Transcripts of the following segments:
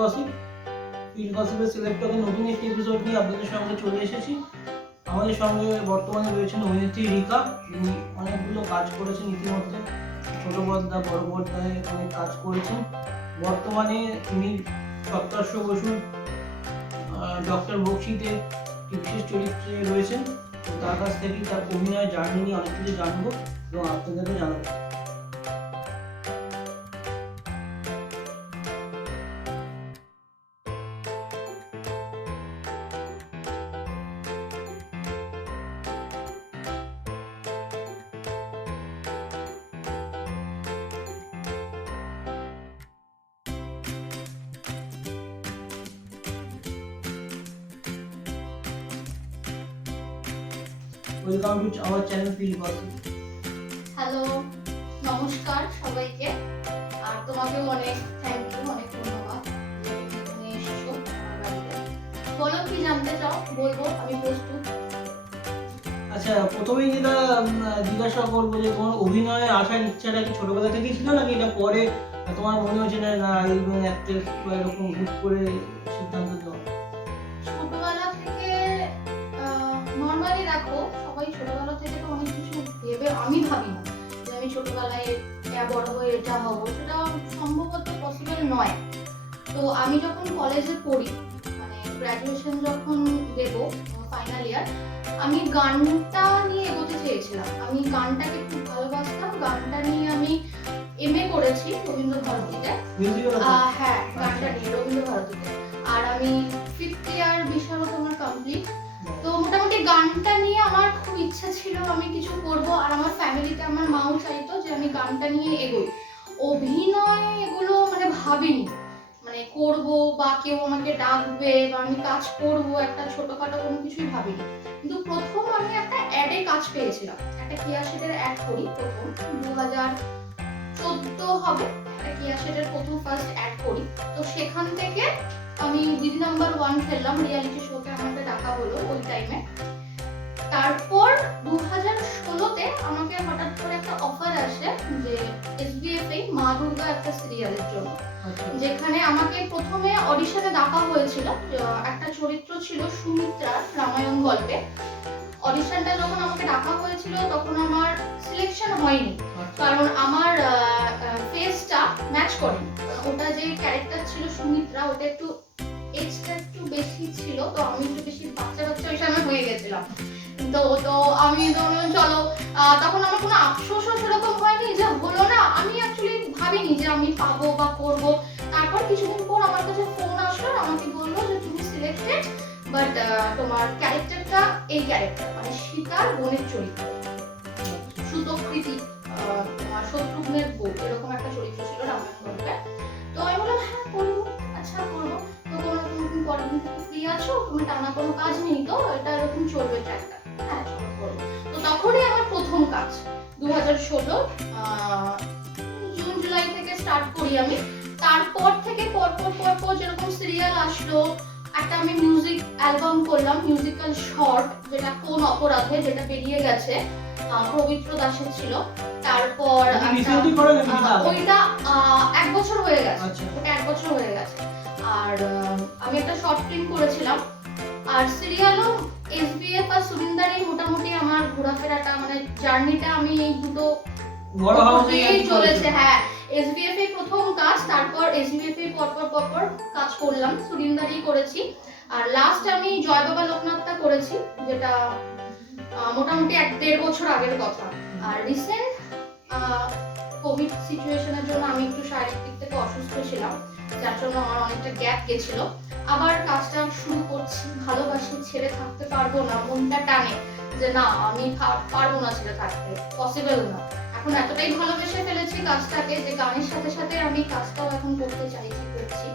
গসিপের সিলেক্টকে নতুন একটি এপিসোড নিয়ে আপনাদের সঙ্গে চলে এসেছি। আমাদের সঙ্গে বর্তমানে রয়েছেন অভিনেত্রী রিকা। তিনি অনেকগুলো কাজ করেছেন ইতিমধ্যে, ছোট পর্দা বড় পর্দায় অনেক কাজ করেছেন। বর্তমানে তিনি সপ্তর্ষ বসুর ডক্টর বক্সিতে বিশেষ চরিত্রে রয়েছেন। তো তার কাছ থেকেই তার অভিনয় জার্নি নিয়ে অনেক কিছু জানবো এবং আপনাদেরকে জানাবো। Welcome to our channel field gossip. Hello, নমস্কার সবাইকে। আর তোমাকেও অনেক থ্যাংক ইউ, অনেক ধন্যবাদ এখানে এসেছো আমার বাড়িতে। বলো কি জানতে চাও, বলবো, আমি প্রস্তুত। আচ্ছা, প্রথমেই যেটা জিজ্ঞাসা করবো যে তোমার অভিনয়ে আসার ইচ্ছাটা কি ছোটবেলা থেকেই ছিল নাকি এটা পরে তোমার মনে হচ্ছে না অ্যাক্ট্রেস বা এরকম হুট করে সিদ্ধান্ত নেওয়া? ছোটবেলা থেকে নর্মালি দেখো, সবাই ছোটবেলা থেকে তো অনেক কিছু ভেবে, আমি ভাবি না যে আমি ছোটবেলায় বড় হয়ে এটা হবো, সেটা সম্ভবত পসিবল নয়। তো আমি যখন কলেজে পড়ি, মানে গ্র্যাজুয়েশন যখন দেবো ফাইনাল ইয়ার, আমি গানটা নিয়ে এগোতে চেয়েছিলাম। আমি গানটাকে খুব ভালোবাসতাম, গানটা নিয়ে আমি এমএ করেছি রবীন্দ্র ভারতীতে। হ্যাঁ, গানটা নিয়ে রবীন্দ্র ভারতীতে। আর আমি 5th ইয়ার বিশারদ আমার কমপ্লিট। তো মোটামুটি গানটা নিয়ে আমার খুব ইচ্ছা ছিল আমি কিছু করব, আর আমার ফ্যামিলিতে আমার মাও চাইতো যে আমি গানটা নিয়ে এগোই। অভিনয় এগুলো মানে ভাবিনি, মানে করব বা কেউ আমাকে ডাকবে বা আমি কাজ করব, একটা ছোটখাটো কোনো কিছুই ভাবিনি। কিন্তু প্রথম আমি একটা অ্যাডে কাজ পেয়েছিলাম, একটা কিয়া শেডের অ্যাড করি প্রথম 2014 হবে, একটা কিয়া শেডের প্রথম ফার্স্ট অ্যাড করি। তো সেখান থেকে আমি দিদি নাম্বার 1 খেললাম, রিয়ালিটি শোতে আমাকে ডাকা হলো ওই টাইমে। তারপর 2016-তে আমাকে হঠাৎ করে একটা অফার আসে যে এসবিএফ এই মা দুর্গা একটা সিরিয়ালের জন্য, যেখানে আমাকে প্রথমে অডিশনে ডাকা হয়েছিল। একটা চরিত্র ছিল সুমিত্রার রামায়ণ গল্পে। অডিশনটা যখন আমাকে ডাকা হয়েছিল তখন আমার সিলেকশন হয়নি, কারণ আমার ফেসটা ম্যাচ করেনি। ওটা যে ক্যারেক্টার ছিল সুমিত্রা, ওটা একটু এজটা একটু বেশি ছিল, তো আমি একটু বেশি বাচ্চা ওই সময় হয়ে গেছিলাম। তো আমি ধরুন চলো, তখন আমার কোনো আফসোসও সেরকম হয়নি যে হলো না। আমি অ্যাকচুয়ালি ভাবিনি যে আমি পাবো বা করবো। তারপর কিছুদিন পর আমার কাছে ফোন আসলো, আমাকে বললো যে তুমি সিলেক্টেড, বাট তোমার ক্যারেক্টারটা এই ক্যারেক্টার, মানে সীতার বোনের চরিত্র, সুতকৃতি, তোমার শত্রুঘ্নের বউ, এরকম একটা চরিত্র ছিল রামায়ণ গল্পে। তো আমি বললাম হ্যাঁ করবো, আচ্ছা করবো। তো তুমি পরের দিন থেকে ফ্রি আছো, তুমি টানা কোনো কাজ নেই তো, এটা এরকম চলবে ট্র্যাকটা, হ্যাঁ চলো করবো। তো তখনই আমার প্রথম কাজ 2016 জুন জুলাই থেকে স্টার্ট করি আমি। তারপর থেকে পরপর যেরকম সিরিয়াল আসলো, একটা আমি মিউজিক অ্যালবাম করলাম, মিউজিক্যাল শর্ট, যেটা কোন অপরাধে, যেটা বেরিয়ে গেছে, পবিত্র দাসের ছিল। তারপর ওইটা 1 বছর হয়ে গেছে, ওটা 1 বছর হয়ে গেছে। আর আমি একটা শর্ট ফিল্ম করেছিলাম। আর সিরিয়ালও এসবিএফ আর সুরিন্দারই মোটামুটি আমার ঘোরাফেরাটা, মানে জার্নিটা আমি এই দুটো চলেছে। হ্যাঁ, এসবিএফ এ প্রথম কাজ, তারপর এসবিএফ এ পরপর কাজ করলাম, সুরিন্দারই করেছি। আর লাস্ট আমি জয় বাবা লোকনাথটা করেছি, যেটা মোটামুটি 1-1.5 বছর আগের কথা। আর রিসেন্ট কোভিড সিচুয়েশনের জন্য আমি একটু শারীরিক দিক থেকে অসুস্থ ছিলাম, যার জন্য আমার অনেকটা গ্যাপ গেছিল। আবার কাজটা শুরু করছি, ভালোবাসি, ছেড়ে থাকতে পারবো না, মনটা টানে যে না আমি পারবো না ছেড়ে থাকতে, পসিবল না। এখন এতটাই ভালোবেসে ফেলেছি কাজটাকে যে গানের সাথে সাথে আমি কাজটাও এখন করতে চাইছি, করছি।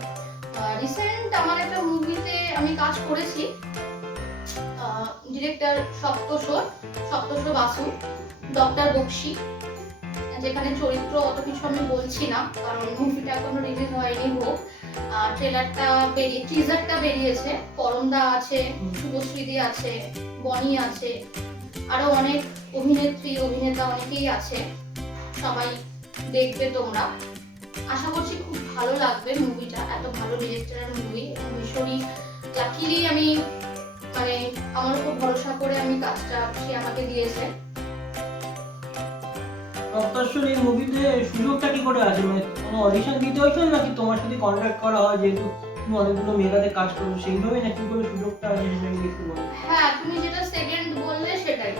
রিসেন্ট আমার একটা মুভিতে আমি কাজ করেছি, ডিরেক্টর সপ্তর্ষ বাসু, ডক্টর বক্সি, যেখানে চরিত্র অত কিছু আমি বলছি না, কারণ মুভিটা এখনো রিলিজ হয়নি। হোক, ট্রেলারটা টিজারটা বেরিয়েছে, পরমদা আছে, শুভশ্রীদি আছে, বনি আছে, আরো অনেক অভিনেত্রী অভিনেতা অনেকেই আছে, সবাই দেখবে তোমরা। আশা করছি খুব ভালো লাগবে মুভিটা, এত ভালো ডিরেক্টরের মুভি। ভীষণই লাকিলি আমি মানে আমার উপর ভরসা করে আমি কাজটা সে আমাকে দিয়েছে। রক্তাশ্বর এই মুভিতে সুযোগটা কি করে আছে, মানে কোনো অডিশন দিতে হয়েছিল নাকি তোমার সাথে কন্ট্যাক্ট করা হয়, যেহেতু তুমি অনেকগুলো মেগাতে কাজ করো সেইভাবে না কি করে সুযোগটা আছে সেটা আমি একটু বলো। হ্যাঁ, তুমি যেটা সেকেন্ড বললে সেটাই,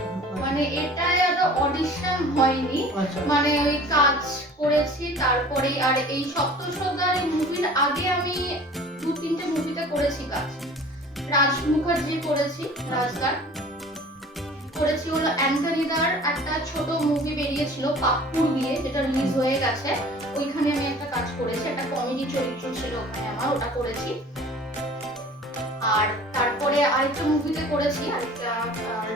মানে এটাই একটা অডিশন হয়নি, আচ্ছা মানে ওই কাজ করেছি তারপরে। আর এই সপ্তশয্যার এই মুভির আগে আমি 2-3টে মুভিতে করেছি কাজ। রাজ মুখার্জি করেছি, রাজদার করেছি, হলো অ্যান্টনিদার একটা ছোট মুভি বেরিয়েছিল পাপ্পুর বিয়ে, যেটা রিলিজ হয়ে গেছে, ওইখানে আমি একটা কাজ করেছি, একটা কমেডি চরিত্র ছিল ওখানে আমার, ওটা করেছি। আর তারপরে আরেকটা মুভিতে করেছি, আরেকটা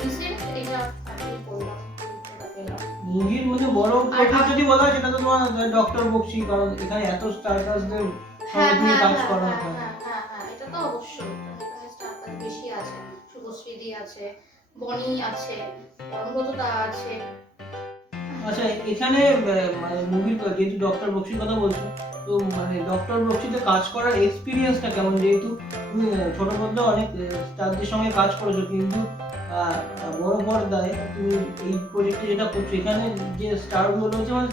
রিসেন্ট, এটা আমি করলাম, এটা পেলাম। মুভির মধ্যে বড় প্রজেক্ট যদি বলা হয় সেটা তো তোমার ডক্টর বক্সি, কারণ এখানে এত স্টারকাস্টদের সঙ্গে তুমি কাজ করো। এটা তো অবশ্যই, এখানে স্টারকাস্ট বেশি আছে, শুভশ্রীদি আছে, বনি আছে, পরমব্রতদা আছে। আচ্ছা এখানে মানে মুভির যেহেতু ডক্টর বক্সির কথা বলছো, তো মানে ডক্টর বক্সিতে কাজ করার এক্সপিরিয়েন্সটা কেমন, যেহেতু তুমি ছোট পর্দায় অনেক স্টারদের সঙ্গে কাজ করেছো, কিন্তু বড় পর্দায় তুমি এই প্রজেক্টে যেটা করছো এখানে যে স্টারগুলো রয়েছে মানে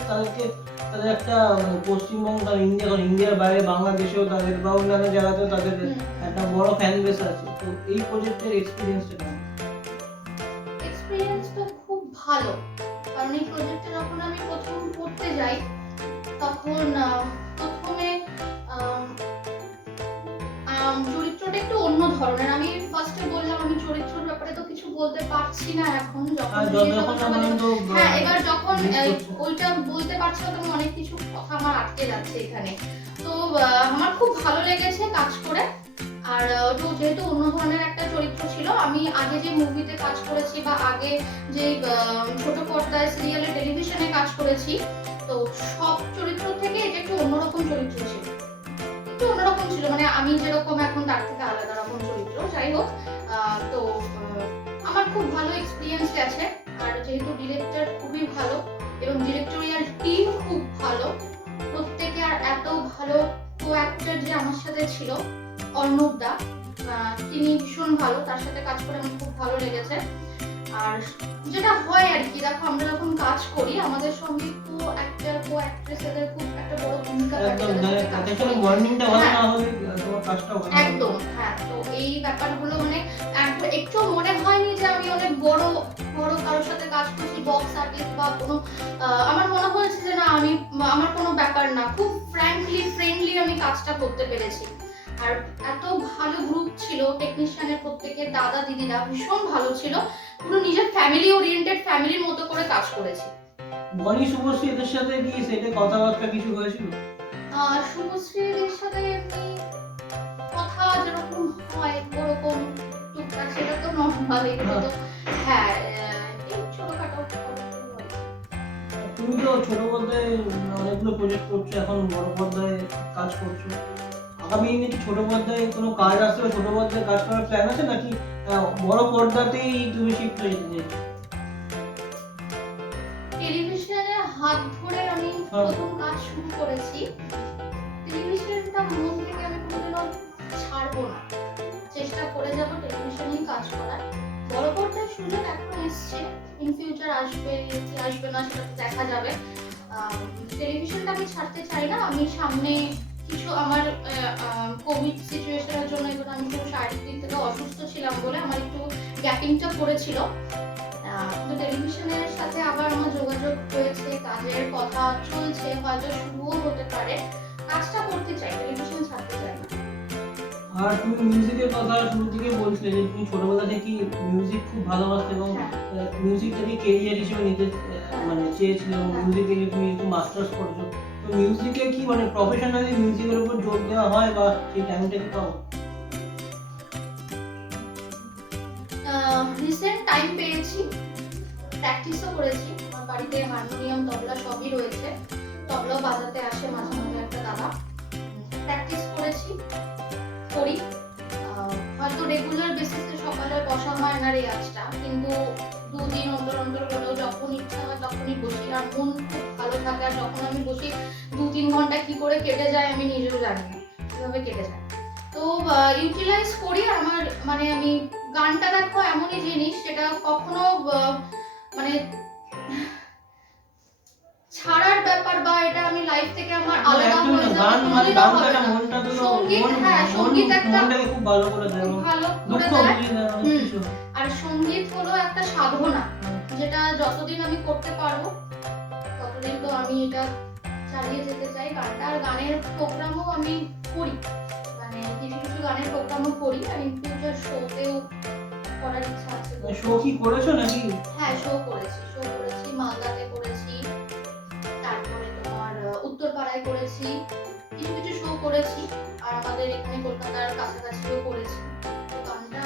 তাদের একটা পশ্চিমবঙ্গ বা ইন্ডিয়ার বাইরে বাংলাদেশেও তাদের বা অন্যান্য জায়গাতেও তাদের একটা বড় ফ্যান বেস আছে, তো এই প্রজেক্টের এক্সপিরিয়েন্সটা কেমন? এক্সপিরিয়েন্স তো খুব ভালো, কারণ এই প্রজেক্টটা যখন আমি প্রথম করতে যাই তখন প্রথমে চরিত্রটা একটু অন্য ধরনের। আমি ফার্স্টে বললাম আমি চরিত্রের ব্যাপারে তো কিছু বলতে পারছি না এখন, হ্যাঁ এবার যখন ওইটা বলতে পারছি না তখন অনেক কিছু কথা আমার আটকে যাচ্ছে এখানে। তো আমার খুব ভালো লেগেছে কাজ করে। আর যেহেতু অন্য ধরনের একটা চরিত্র ছিল, আমি আগে যে মুভিতে কাজ করেছি বা আগে যে ছোট পর্দায় সিরিয়ালে টেলিভিশনে কাজ করেছি, তো সব চরিত্র থেকে এটা একটু অন্যরকম চরিত্র ছিল, একটু অন্যরকম ছিল, মানে আমি যেরকম এখন তার থেকে আলাদা রকম চরিত্র। যাই হোক, তো আমার খুব ভালো এক্সপিরিয়েন্স গেছে। আর যেহেতু ডিরেক্টর খুবই ভালো এবং ডিরেক্টোরিয়াল টিম খুব ভালো, প্রত্যেকে আর এত ভালো কো অ্যাক্টর যে আমার সাথে ছিল, অর্ণব দা, তিনি ভীষণ ভালো, তার সাথে কাজ করে আমার খুব ভালো লেগেছে। আর যেটা হয় আর কি, দেখো আমরা যখন কাজ করি আমাদের সঙ্গে কো অ্যাক্টর কো অ্যাক্ট্রেসের খুব একটা বড় ভূমিকা থাকে, একদম। হ্যাঁ, তো এই ব্যাপারগুলো মানে একটু মনে হয়নি যে আমি অনেক বড় বড় কারোর সাথে কাজ করছি, বক্স আর্টিস্ট বা কোনো, আমার মনে হয়েছে যে না আমি আমার কোনো ব্যাপার না, খুব ফ্রেন্ডলি আমি কাজটা করতে পেরেছি। আর এত ভালো গ্রুপ ছিল, টেকনিশিয়ানের প্রত্যেকের দাদা দিদিরা ভীষণ ভালো ছিল, পুরো নিজের ফ্যামিলি ওরিয়েন্টেড ফ্যামিলির মতো করে কাজ করেছি। বনি শুভশ্রী এদের সাথে কি সেটে কথাবার্তা কিছু হয়েছিল? শুভশ্রীর সাথে এমনি কথা যেরকম হয় ওরকম টুকটাক, সেটা তো নর্মাল, এগুলো তো হ্যাঁ এই ছোটখাটো। তুমি তো ছোট পর্দায় অনেকগুলো প্রজেক্ট করছো, এখন বড় পর্দায় কাজ করছো, আগামী দিনে কি ছোট পর্দায় কোনো কাজ আসছে বা ছোট পর্দায় কাজ করার প্ল্যান আছে নাকি বড় পর্দাতেই তুমি শিফট হয়ে যেতে? টেলিভিশনে হাত ধরে আমি প্রথম কাজ শুরু করেছি, টেলিভিশনটা মন থেকে আমি কোনোদিনও ছাড়বো না, চেষ্টা করে যাবো টেলিভিশনেই কাজ করার। বড় পর্দার সুযোগ এখন এসছে, ইন ফিউচার আসবে কি আসবে না সেটা দেখা যাবে। টেলিভিশনটা আমি ছাড়তে চাই না। আমি সামনে কিছু আমার কোভিড সিচুয়েশনের জন্য এবার আমি একটু শারীরিক দিক থেকে অসুস্থ ছিলাম বলে আমার একটু গ্যাপিংটা পড়েছিল, কিন্তু টেলিভিশনের সাথে আবার আমার যোগাযোগ হয়েছে, কাজের কথা চলছে, হয়তো শুরুও হতে পারে। কাজটা করতে চাই, টেলিভিশন ছাড়তে চাই না। আর তুমি মিউজিকের কথা শুরু থেকে বলছিলে যে তুমি ছোটবেলা থেকে মিউজিক খুব ভালোবাসতে এবং মিউজিকটাকে কেরিয়ার হিসেবে নিতে মানে চেয়েছিলে এবং মিউজিকে তুমি একটু মাস্টার্স করছো, তো মিউজিকে কি মানে প্রফেশনালি মিউজিকের উপর জোর দেওয়া হয় বা সেই টাইমটা কি পাও? রিসেন্ট টাইম পেয়েছি, প্র্যাকটিসও করেছি, আমার বাড়িতে হারমোনিয়াম তবলা সবই রয়েছে, তবলাও বাজাতে আসে মাঝে মাঝে একটা দাদা, প্র্যাকটিস করেছি, করি, হয়তো রেগুলার বেসিসে সকালে বসা হয় হয় না রেওয়াজটা, কিন্তু 2 দিন অন্তর অন্তর হলেও যখন ইচ্ছা হয় তখনই বসি। আর মন খুব ভালো থাকে, আর যখন আমি বসি 2-3 ঘন্টা কি করে কেটে যায় আমি নিজেও জানি না কিভাবে কেটে যায়। তো ইউটিলাইজ করি আমার, মানে আমি গানটা দেখো এমনই জিনিস যেটা কখনো মানে ছাড়ার ব্যাপার বা এটা আমি লাইফ থেকে আমার আলাদা হয়ে যাবে গান মানে কোনোদিনও গান হবে একটা না। মনটা তো সঙ্গীত, হ্যাঁ, সঙ্গীত একটা মনটাকে খুব ভালো করে দেয়, ভালো করে দুঃখ দেয়। ভুলিয়ে দেয় অনেক কিছু। আর সঙ্গীত হলো একটা সাধনা, যেটা যতদিন আমি করতে পারবো ততদিন তো আমি এটা চালিয়ে যেতে চাই গানটা। আর গানের প্রোগ্রামও আমি করি, মানে কিছু কিছু গানের প্রোগ্রামও করি, আর ইন ফিউচার শোতেও করার ইচ্ছা আছে। শো কি করেছো নাকি? হ্যাঁ, শো করেছি মালদাতে করেছি, তারপরে তোমার উত্তরপাড়ায় করেছি, কিছু কিছু শো করেছি, আর আমাদের এখানে কলকাতার কাছাকাছিও করেছি। তো গানটা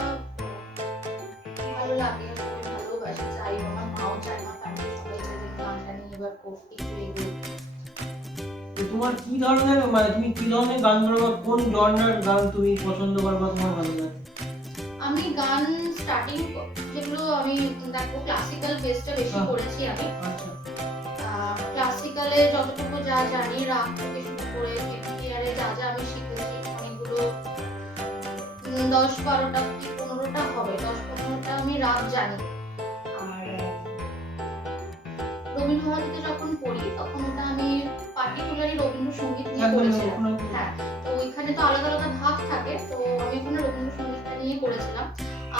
ভালো লাগে, সবাই ভালোবাসে, চাই, আমার মাও চায়, আমার ফ্যামিলি সবাই চায় যে গানটা নিয়ে এবার করতে একটু এগোই। তো তোমার কি ধরনের, মানে তুমি কি ধরনের গান করো বা কোন জনরার গান তুমি পছন্দ করো বা তোমার ভালো লাগে? আমি গান স্টার্টিং যেগুলো আমি দেখো ক্লাসিক্যাল বেসটা বেশি করেছি আমি। আচ্ছা, ক্লাসিক্যালে যতটুকু যা জানি, রাগ থেকে শুরু করে পিয়ারে যা যা আমি শিখেছি অনেকগুলো 10-12টা কি 15টা হবে, 10-15টা আমি রাগ জানি। আর রবীন্দ্রভারতীতে যখন পড়ি তখন ওটা আমি পার্টিকুলারলি রবীন্দ্রসঙ্গীত নিয়ে করেছিলাম। হ্যাঁ, তো ওইখানে তো আলাদা আলাদা ভাগ থাকে, তো আমি ওখানে রবীন্দ্রসঙ্গীতটা নিয়ে করেছিলাম।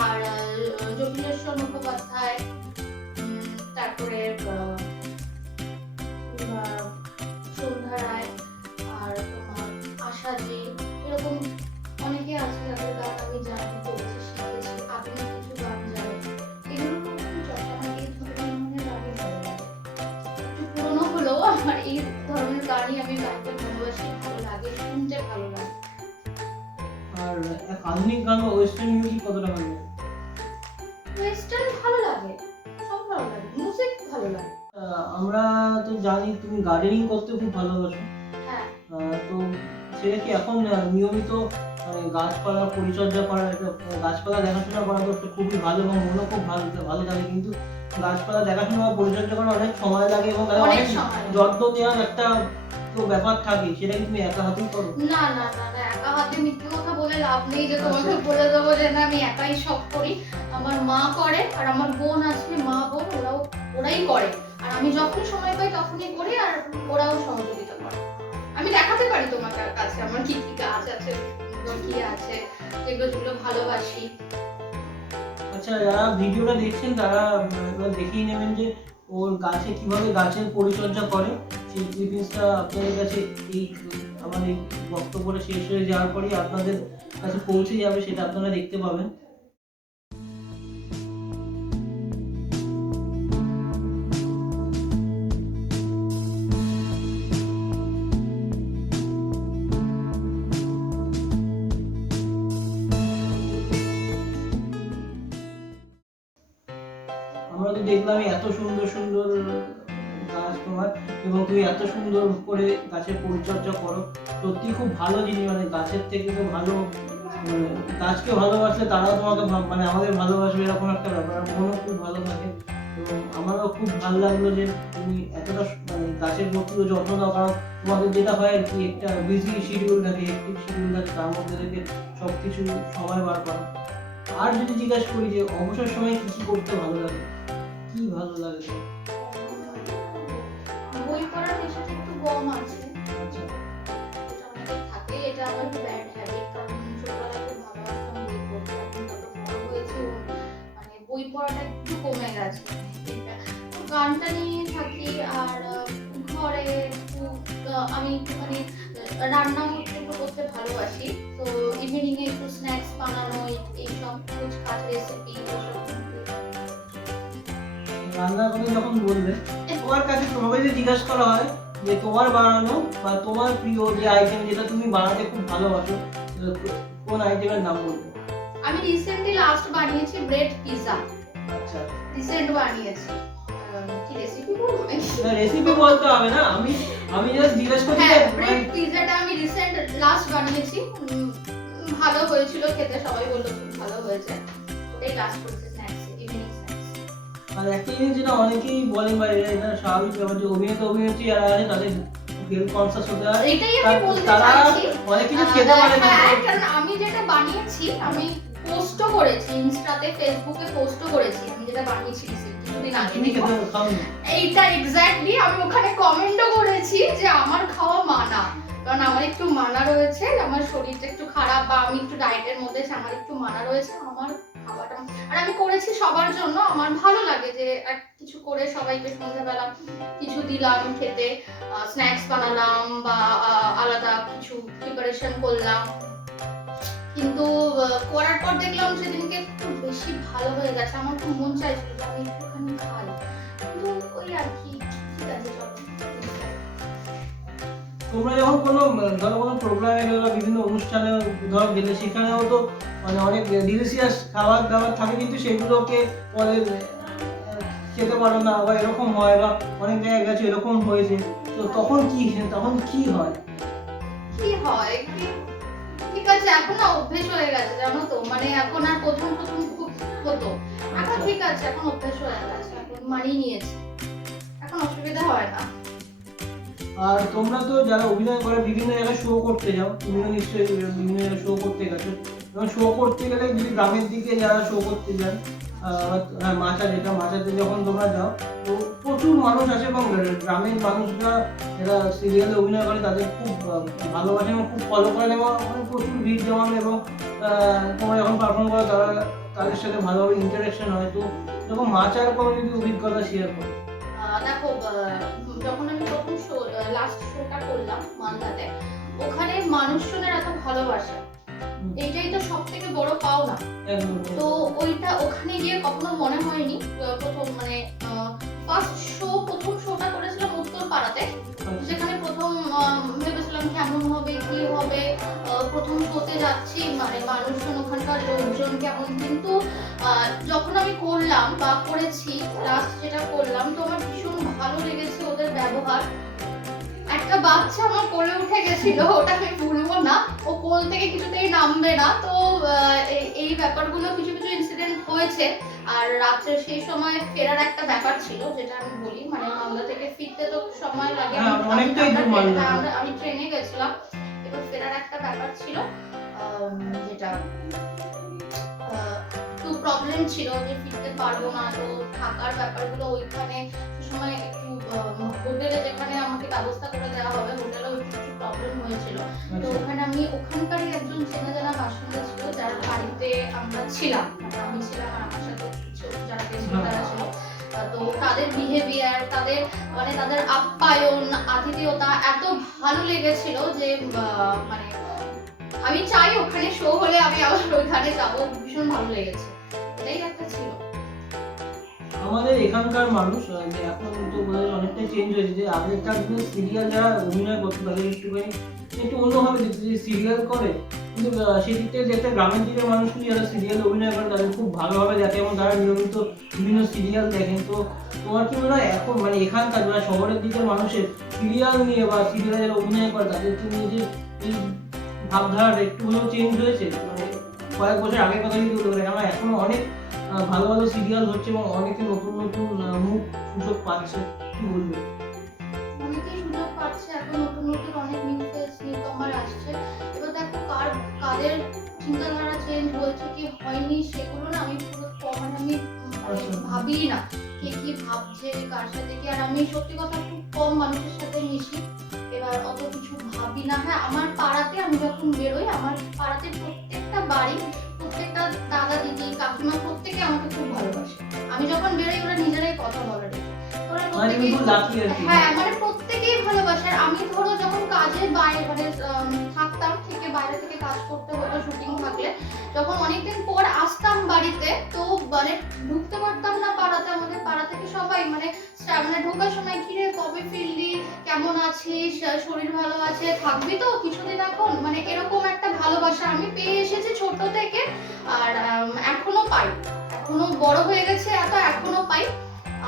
আর জটিলেশ্বর মুখোপাধ্যায়, তারপরে সন্ধ্যা রায়, আর তোমার আশাজি, এরকম অনেকে আছে যাদের গান আমি জানি, পড়েছি, শিখেছি, আধুনিক কিছু গান জানি। এগুলো খুব চর্চা, আমার এই ধরনের গানই ভালো লাগে। একটু পুরোনো হলেও আমার এই ধরনের গানই আমি গাইতে ভালোবাসি, ভালো লাগে, শুনতে ভালো লাগে। আর আধুনিক গান বা ওয়েস্টার্ন মিউজিক কতটা ভালো লাগে? ওয়েস্টার্ন ভালো লাগে, সব ভালো লাগে, মিউজিক ভালো লাগে। আমরা তো জানি তুমি গার্ডেনিং করতে খুব ভালোবাসো। হ্যাঁ, তো সেটা কি এখন নিয়মিত গাছপালা পরিচর্যা করা, গাছপালা দেখাশোনা করা তো একটা খুবই ভালো এবং মনও খুব ভালো ভালো থাকে, কিন্তু গাছপালা দেখাশোনা বা পরিচর্যা করা অনেক সময় লাগে এবং তাদের অনেক অনেক সময় লাগে। যত্ন নেওয়ার একটা তো ব্যাপার থাকে, সেটা কি তুমি একা হাতেই করো? না না না না, একা হাতে মিথ্যে কথা বলে লাভ নেই যে তোমাকে বলে দেবো যে না আমি একাই সব করি। আমার মা করে, আর আমার বোন আছে, মা বোন ওরাই করে, আর আমি যখন সময় পাই তখনই করি, আর ওরাও সহযোগিতা করে। আমি দেখাতে পারি তোমার কাছে আমার কি কি গাছ আছে, কি আছে, যেগুলো ভালোবাসি। আচ্ছা, যারা ভিডিওটা দেখছেন তারা এবার দেখেই নেবেন যে ওর গাছে কিভাবে গাছের পরিচর্যা করে। সেই ক্লিপিংসটা আপনাদের কাছে এই আমার এই বক্তব্যটা শেষ হয়ে যাওয়ার পরেই আপনাদের কাছে পৌঁছে যাবে, সেটা আপনারা দেখতে পাবেন। আমরা তো দেখলাম এত সুন্দর সুন্দর গাছ তোমার, এবং তুমি এত সুন্দর করে গাছের পরিচর্যা করো, সত্যি খুব ভালো জিনিস। মানে গাছের থেকে তো ভালো, গাছকে ভালোবাসলে তারাও তোমাকে মানে আমাদের ভালোবাসবে, এরকম একটা ব্যাপার। মনও খুব ভালো থাকে এবং আমারও খুব ভালো লাগলো যে তুমি এতটা মানে গাছের প্রতিও যত্ন দাও। কারণ তোমাদের যেটা হয় আর কি, একটা বিজি শিডিউল থাকে, হেক্টিক শিডিউল থাকে, তার মধ্যে থেকে সব কিছু সময় বার করা। আর যদি জিজ্ঞাসা করি যে অবসর সময় কি কি করতে ভালো লাগে, কি ভালো লাগে? বই পড়ার নেশাটা একটু কম আছে, আচ্ছা, এটা আমাদের থাকে, এটা আমার ব্যাড হ্যাবিট। কারণ ছোটবেলায় খুব ভালোবাসতাম বই পড়তে, এখন যত বড় হয়েছে মানে বই পড়াটা একটু কমে গেছে। তো গানটা নিয়ে থাকি, আর ঘরে আমি একটুখানি রান্নাও একটু করতে ভালোবাসি। তো ইভিনিং এ একটু স্ন্যাক্স বানানো, এইসব কাজ, রেসিপি, রান্নার কথা যখন বললে, তোমার কাছে সবাই যদি জিজ্ঞাসা করা হয় যে তোমার বানানো বা তোমার প্রিয় যে আইটেম যেটা তুমি বানাতে খুব ভালোবাসো, কোন আইটেমের নাম বলবো? আমি রিসেন্টলি লাস্ট বানিয়েছি ব্রেড পিৎজা। আচ্ছা, রিসেন্ট বানিয়েছি। কি রেসিপি বলবো নাকি? না রেসিপি বলতে হবে না, আমি জাস্ট জিজ্ঞেস করছি। হ্যাঁ, ব্রেড পিৎজাটা আমি রিসেন্ট লাস্ট বানিয়েছি, ভালো হয়েছিল খেতে, সবাই বললো খুব ভালো হয়েছে। ওটাই লাস্ট করেছে স্ন্যাক্স, ইভিনিং স্ন্যাক্স। আর একটা জিনিস যেটা অনেকেই বলেন বা এটা স্বাভাবিক ব্যাপার যে অভিনেত্রী যারা আছে তাদের হেলথ কনসাস হতে হয়, এটাই আমি বলতে তারা চাইছি। অনেক কিছু খেতে পারে না। হ্যাঁ, কারণ আমি যেটা বানিয়েছি আমি পোস্টও করেছি, ইনস্টাতে ফেসবুকে পোস্টও করেছি আমি যেটা বানিয়েছি কিছুদিন আগে। তুমি খেতে খাওনি? এইটা এক্স্যাক্টলি আমি ওখানে কমেন্টও করেছি যে আমার খাওয়া মানা, কারণ আমার একটু মানা রয়েছে, আমার শরীরটা একটু খারাপ বা আমি একটু ডায়েটের মধ্যে আছি, আমার একটু মানা রয়েছে, আমার খাওয়াটা আর আমি করেছি সবার জন্য। আমার ভালো লাগে যে কিছু করে সবাইকে সন্ধ্যাবেলা কিছু দিলাম খেতে, স্ন্যাক্স বানালাম বা আলাদা কিছু প্রিপারেশন করলাম, কিন্তু করার পর দেখলাম সেদিনকে একটু বেশি ভালো হয়ে গেছে, আমার খুব মন চাইছিল যে আমি একটুখানি খাই, কিন্তু ওই আর কি, ঠিক আছে চলো। তোমরা যখন কোনো ধরো কোনো প্রোগ্রামে গেলে বা বিভিন্ন অনুষ্ঠানে ধরো গেলে, সেখানেও তো মানে অনেক ডিলিশিয়াস খাবার দাবার থাকে, কিন্তু সেগুলোকে পরে খেতে পারো না বা এরকম হয়, বা অনেক জায়গায় গেছে এরকম হয়েছে, তো তখন কি হয়? কি হয় ঠিক আছে, এখন না অভ্যেস হয়ে গেছে জানো তো, মানে এখন আর প্রথম খুব হতো, এখন ঠিক আছে, এখন অভ্যেস হয়ে গেছে, এখন মানিয়ে নিয়েছি, এখন অসুবিধা হয় না। আর তোমরা তো যারা অভিনয় করে বিভিন্ন জায়গায় শো করতে যাও, তুমিও নিশ্চয়ই বিভিন্ন জায়গায় শো করতে গেছো, এবং শো করতে গেলে যদি গ্রামের দিকে যারা শো করতে যান, হ্যাঁ মাচাতে যখন তোমরা যাও, তো প্রচুর মানুষ আছে, এবং গ্রামের মানুষরা যারা সিরিয়ালে অভিনয় করে তাদের খুব ভালোবাসে এবং খুব ফলো করেন, এবং প্রচুর ভিড় জমান, এবং তোমরা যখন পারফর্ম করো তাদের সাথে ভালোভাবে ইন্টারাকশন হয়। তো এরকম মাচার কোনো যদি অভিজ্ঞতা শেয়ার করো। দেখো, যখন আমি প্রথম লাস্ট শোটা করলাম মালদাতে, ওখানে মানুষজনের এত ভালোবাসা, এইটাই তো সব থেকে বড় পাওনা। তো ওইটা ওখানে গিয়ে কখনো মনে হয়নি, প্রথম মানে প্রথম শোটা করেছিলাম উত্তর পাড়াতে, যেখানে প্রথম ভেবেছিলাম কেমন হবে কি হবে, প্রথম শোতে যাচ্ছি, মানে মানুষজন ওখানকার লোকজন কেমন, কিন্তু যখন আমি করলাম বা করেছি লাস্ট যেটা করলাম, তো আমার ভীষণ ভালো লেগেছে ওদের ব্যবহার। একটা বাচ্চা আমার কোলে উঠে গেছিল, ওটা আমি ভুলবো না, ও কোল থেকে কিছুতেই নামবে না। তো এই ব্যাপারগুলো কিছু কিছু ইনসিডেন্ট হয়েছে। আর রাত্রে সেই সময় ফেরার একটা ব্যাপার ছিল, যেটা আমি বলি, মানে মালদা থেকে ফিরতে তো সময় লাগে, আমি ট্রেনে গেছিলাম, এবার ফেরার একটা ব্যাপার ছিল, যেটা একটু প্রবলেম ছিল যে ফিরতে পারবো না, তো থাকার ব্যাপারগুলো ওইখানে সে সময় একটু হোটেলে যেখানে আমাকে ব্যবস্থা করে দেওয়া হবে, হোটেলেও একটু প্রবলেম হয়েছিল। তো ওখানে আমি ওখানকারই একজন চেনা জানা বাসিন্দা ছিল, যার বাড়িতে আমরা ছিলাম, মানে আমি ছিলাম আর আমার সাথে যারা গেছিল তারা ছিল। তো তাদের বিহেভিয়ার, তাদের মানে তাদের আপ্যায়ন, আতিথেয়তা এত ভালো লেগেছিল যে মানে আমি চাই ওখানে শো হলে আমি আবার ওইখানে যাবো, ভীষণ ভালো লেগেছে, এটাই একটা ছিল। আমাদের এখানকার মানুষ এখন তো বোধহয় অনেকটাই চেঞ্জ হয়েছে, যে আগেকার দিনে সিরিয়াল যারা অভিনয় করতো তাদের একটু অন্যভাবে দেখতে, যে সিরিয়াল করে, কিন্তু সেদিক থেকে দেখতে গ্রামের দিকের মানুষগুলি যারা সিরিয়াল অভিনয় করে তাদের খুব ভালোভাবে দেখে, এবং তারা নিয়মিত বিভিন্ন সিরিয়াল দেখেন। তো তোমার কি মনে হয় এখন মানে এখানকার যারা শহরের দিকের মানুষের সিরিয়াল নিয়ে বা সিরিয়ালে যারা অভিনয় করে তাদেরকে নিয়ে যে এই ভাবধারাটা একটু হলেও চেঞ্জ হয়েছে? মানে কয়েক বছর আগের কথা যদি বলতে পারি, আমার এখনো অনেক ভালো ভালো সিরিয়াল হচ্ছে এবং অনেকে নতুন নতুন মুখ সুযোগ পাচ্ছে, কি বলবে? অনেকেই সুযোগ পাচ্ছে, এখন নতুন নতুন অনেক নিউ ফেস নিউ কামার আসছে। এবার দেখো কাদের চিন্তাধারা চেঞ্জ হয়েছে কি হয়নি সেগুলো না আমি পুরো মানে আমি ভাবি না কে কি ভাবছে কার সাথে কি। আর আমি সত্যি কথা খুব কম মানুষের সাথে মিশি, এবার অত কিছু ভাবি না। হ্যাঁ, আমার পাড়াতে আমি যখন বেরোই, আমার পাড়াতে প্রত্যেকটা বাড়ি, প্রত্যেকটা দাদা দিদি কাকিমা প্রত্যেকে আমাকে খুব ভালোবাসে। আমি যখন বেরোই ওরা নিজেরাই কথা বলে, হ্যাঁ মানে প্রত্যেকেই ভালোবাসে। আর আমি ধরো যখন কাজের বাইরে মানে থাকতাম, থেকে বাইরে থেকে কাজ করতে হতো শুটিং থাকলে, যখন অনেকদিন পর আসতাম বাড়িতে, তো মানে ঢুকতে পারতাম না পাড়াতে। আমাদের পাড়া থেকে সবাই মানে ঢোকার সময় কিরে কবে ফিরলি, কেমন আছিস, শরীর ভালো আছে, থাকবি তো কিছুদিন এখন, মানে এরকম একটা ভালোবাসা আমি পেয়ে এসেছি ছোট থেকে। আর এখনো পাই, এখনো বড় হয়ে গেছে এত, এখনো পাই।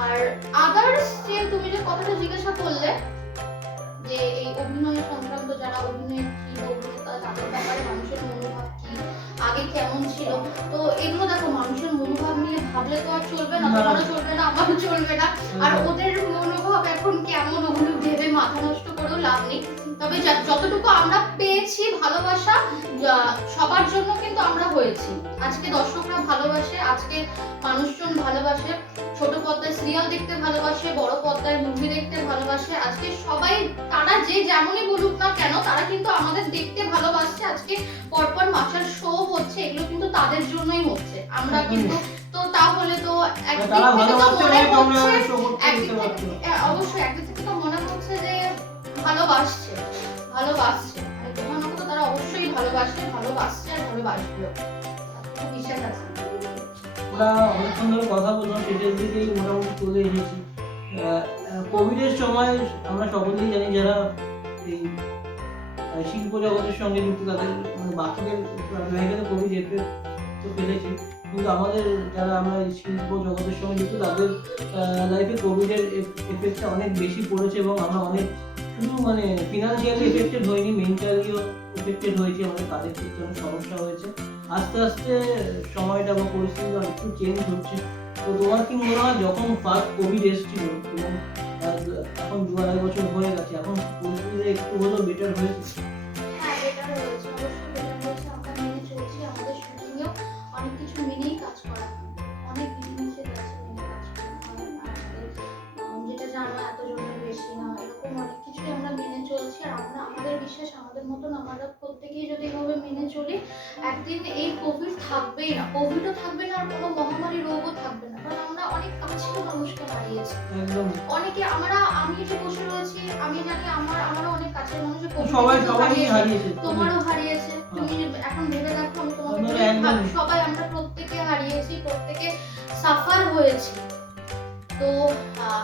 আর আদার্স যে তুমি যে কথাটা জিজ্ঞাসা করলে যে এই অভিনয় সংক্রান্ত যারা অভিনেত্রী বা অভিনেতা তাদের ব্যাপারে মানুষের মনোভাব কি, আগে কেমন ছিল। তো এগুলো দেখো মানুষের মনোভাব নিয়ে ভাবলে তো আর চলবে না, না। তোমারও চলবে না, আমারও চলবে না। আর একদম। ওদের মনোভাব এখন কেমন ওগুলো ভেবে মাথা নষ্ট করেও লাভ নেই। তবে যতটুকু আমরা পেয়েছি ভালোবাসা সবার জন্য কিন্তু আমরা হয়েছি। আজকে দর্শকরা ভালোবাসে, আজকে মানুষজন ভালোবাসে, ছোট পর্দায় সিরিয়াল দেখতে ভালোবাসে, বড় পর্দায় মুভি দেখতে ভালোবাসে। আজকে সবাই তারা যে যেমনই বলুক না কেন তারা কিন্তু আমাদের দেখতে ভালোবাসছে। আজকে পরপর মাসার শো হচ্ছে, এগুলো কিন্তু তাদের জন্যই হচ্ছে। আমরা কিন্তু তো তাহলে তো একদিক তারা থেকে তো ভালোবাসছে মনে বলে তোমরা হচ্ছে, শো করতে একদিক দিতে পারছো। থেকে অবশ্যই একদিক থেকে তো মনে হচ্ছে যে ভালোবাসছে, ভালোবাসছে। মানে প্রধানত তারা অবশ্যই ভালোবাসে, ভালোবাসছে আর ভালোবাসবেও, বিশ্বাস আছে। আমরা অনেকক্ষণ ধরে কথা বললাম, শেষের দিকেই মোটামুটি চলে এসেছি। কোভিডের সময় আমরা সকলেই জানি যারা এই শিল্প জগতের সঙ্গে যুক্ত তাদের মানে বাকিদের লাইফে কোভিড এফেক্ট তো ফেলেছে, কিন্তু আমাদের যারা আমরা এই শিল্প জগতের সঙ্গে যুক্ত তাদের লাইফে কোভিডের এফেক্টটা অনেক বেশি পড়েছে এবং আমরা অনেক শুধু মানে ফিনান্সিয়ালি এফেক্টেড হয়নি, মেন্টালিও এফেক্টেড হয়েছে, আমাদের তাদের ক্ষেত্রে অনেক সমস্যা হয়েছে। আস্তে আস্তে সময়টা বা পরিস্থিতি একটু চেঞ্জ হচ্ছে। তো তোমার কি মনে হয় যখন ফার্স্ট কোভিড এসেছিল এবং এখন 2-2.5 বছর হয়ে গেছে, এখন পরিস্থিতিটা একটু হলেও বেটার হয়েছে? হ্যাঁ, বেটার হয়েছে, অবশ্যই বেটার হয়েছে। আমরা মেনে চলছি, আমাদের শুটিংয়েও অনেক কিছু মেনেই কাজ করা হয়, অনেক বিধিনিষেধ আছে মেনে কাজ করা হয়। আর যেটা জানো এতজনের বেশি না, এরকম অনেক কিছুই আমরা মেনে চলছি। আর আমরা আমাদের বিশ্বাস আমাদের মতন আমরা প্রত্যেকেই যদি এভাবে মেনে চলি, একদিন এই কোভিড থাকবেই না, কোভিডও থাকবে না, আর কোনো মহামারী রোগও থাকবে না। কারণ আমরা অনেক কাছের মানুষকে হারিয়েছি, একদম অনেকে আমি যে বসে রয়েছি আমি জানি আমারও অনেক কাছের মানুষ সবাই হারিয়েছে। তোমারও হারিয়েছে। তুমি এখন ভেবে দেখো, আমি তোমাকে একদম। সবাই আমরা প্রত্যেকে হারিয়েছি, প্রত্যেকে সাফার হয়েছি। তো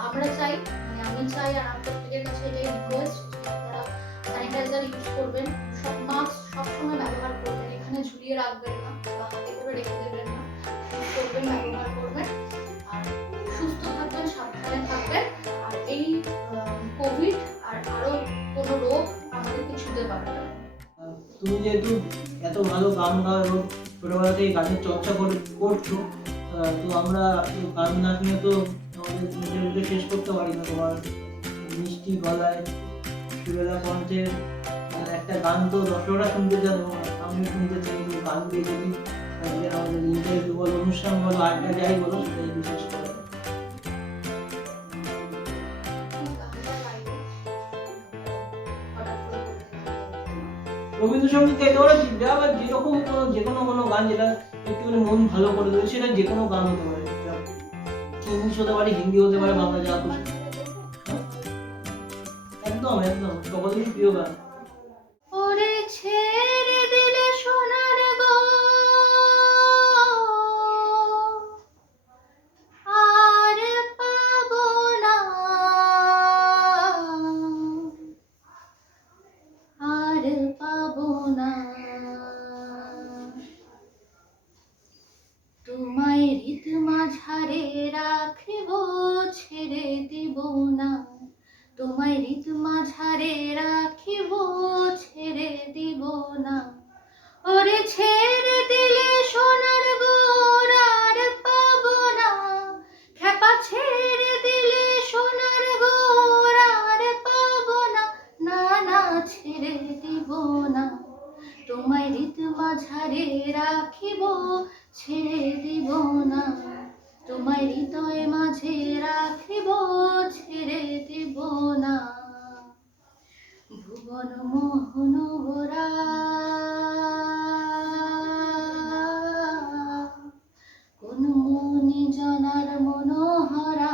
আমরা চাই, মানে আমি চাই আর আমি প্রত্যেকের কাছে এটাই রিকোয়েস্ট, আপনারা স্যানিটাইজার ইউজ করবেন, সব মাস্ক সবসময় ব্যবহার করবেন, এখানে ঝুলিয়ে রাখবেন না বা হাতে করে রেখে দেবেন না, ইউজ করবেন, ব্যবহার করবেন। আর সুস্থ থাকবেন, সাবধানে থাকবেন। আর এই কোভিড আর আরো কোনো রোগ আমাদেরকে ছুঁতে পারবে না। তুমি যেহেতু এত ভালো গান গাও এবং ছোটবেলা থেকে গানের চর্চা করছো, তো আমরা এই গান না শুনে তো আমাদের নিজেদের শেষ করতে পারি না। তোমার মিষ্টি গলায় সুরেলা কণ্ঠের একটা গান তো দর্শকরা শুনতে চান এবং আমিও শুনতে চাই। তো গান দিয়ে যদি আমাদের ইন্টারভিউ বলো, অনুষ্ঠান বলো, আড্ডা যাই বলো, সেটা যদি শেষ করে। রবীন্দ্রসঙ্গীত গাইতে পারো, আবার যেরকম কোনো গান যেটা একটুখানি মন ভালো করে দেবে, সেটা যে কোনো গান হতে পারে, ইংলিশ হতে পারে, হিন্দি হতে পারে, বাংলা, যা খুশি। একদম একদম সকলেরই প্রিয় গান। ওরে ছেড়ে দিলে সোনার গো আর পাবো না, আর পাবো না, তোমায় হৃদ মাঝারে রাখিব, ছেড়ে দিব না, তোমায় হৃদ মাঝারে রাখিব, ছেড়ে দিব না। ওরে ছেড়ে দিলে সোনার গোর আর পাবো না, খেপা ছেড়ে দিলে সোনার গোর আর পাবো না, না না ছেড়ে দিব না, তোমায় হৃদ মাঝারে রাখিব, ছেড়ে দিব না, তোমায় হৃদয় মাঝে রাখিব, ছেড়ে দিব না। ভুবন মোহন গোরা কোন মনি জনার মনোহরা,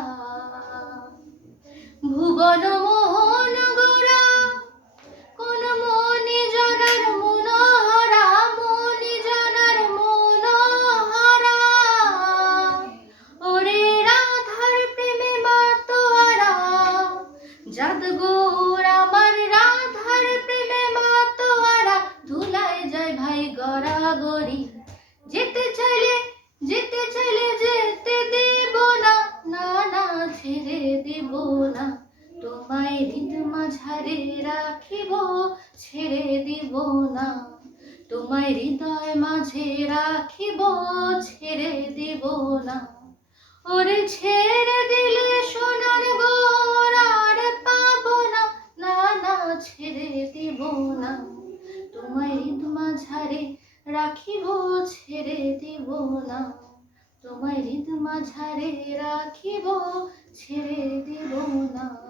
ভুবন মোহন গোরা কোন মনি জনার মনোহরা, মনি জনার মনোহরা, ওরে রাধার প্রেমে মাতোয়ারা, জাদ গৌর আমার রাধার প্রেমে মাতোয়ারা, ধুলায় যায় ভাই গড়াগড়ি, যেতে চাইলে যেতে দেব না, না না ছেড়ে দেব না, তোমায় হৃদ মাঝারে রাখিব, ছেড়ে দিব না, তোমায় হৃদয় মাঝে রাখিব, ছেড়ে দিব না। ওরে ছেড়ে দিলে সোনার গোর আর পাবো না, না না ছেড়ে দিব না। তোমায় হৃদ মাঝারে রাখিব, ছেড়ে দিব না। তোমায় হৃদ মাঝারে রাখিব, ছেড়ে দিব না।